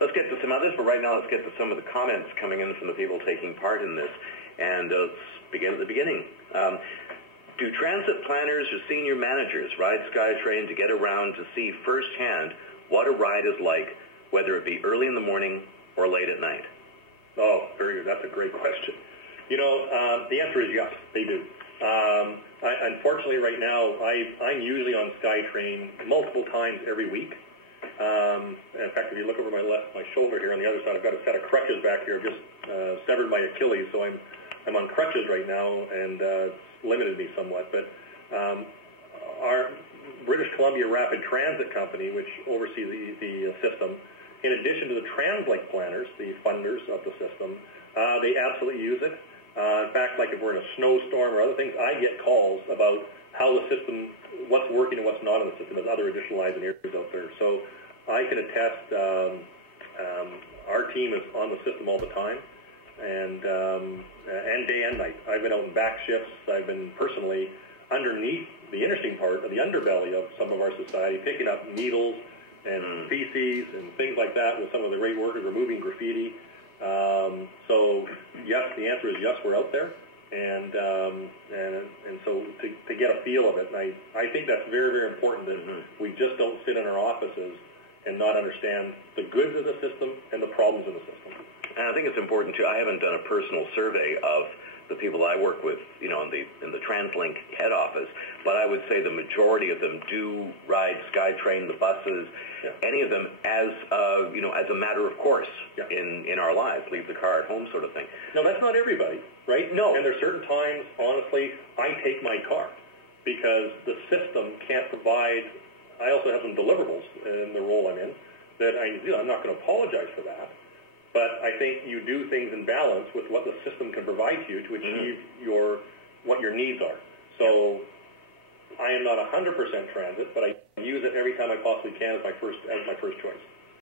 Let's get to some others, but right now let's get to some of the comments coming in from the people taking part in this. And let's begin at the beginning. Do transit planners or senior managers ride SkyTrain to get around to see firsthand what a ride is like, whether it be early in the morning or late at night? Oh, very good. That's a great question. You know, the answer is yes, they do. Unfortunately, right now, I'm usually on SkyTrain multiple times every week. In fact, if you look over my shoulder here on the other side, I've got a set of crutches back here. I've just severed my Achilles, so I'm on crutches right now, and it's limited me somewhat. But our British Columbia Rapid Transit Company, which oversees the system, in addition to the TransLink planners, the funders of the system, they absolutely use it. In fact, like if we're in a snowstorm or other things, I get calls about how the system, what's working and what's not in the system, as other additional eyes and ears out there. So I can attest, our team is on the system all the time, and day and night. I've been out in back shifts. I've been personally underneath the interesting part of the underbelly of some of our society, picking up needles and feces and things like that with some of the great workers removing graffiti. So yes, the answer is yes, we're out there, and so to get a feel of it, and I think that's very, very important that we just don't sit in our offices and not understand the goods of the system and the problems of the system. And I think it's important too. I haven't done a personal survey of the people I work with, you know, in the TransLink head office, but I would say the majority of them do ride SkyTrain, the buses, any of them as you know, as a matter of course in our lives, leave the car at home sort of thing. No, that's not everybody, right? No. And there's certain times, honestly, I take my car because the system can't provide. I also have some deliverables in the role I'm in that I'm not going to apologize for that. But I think you do things in balance with what the system can provide to you to achieve what your needs are. So I am not 100% transit, but I use it every time I possibly can as my first choice.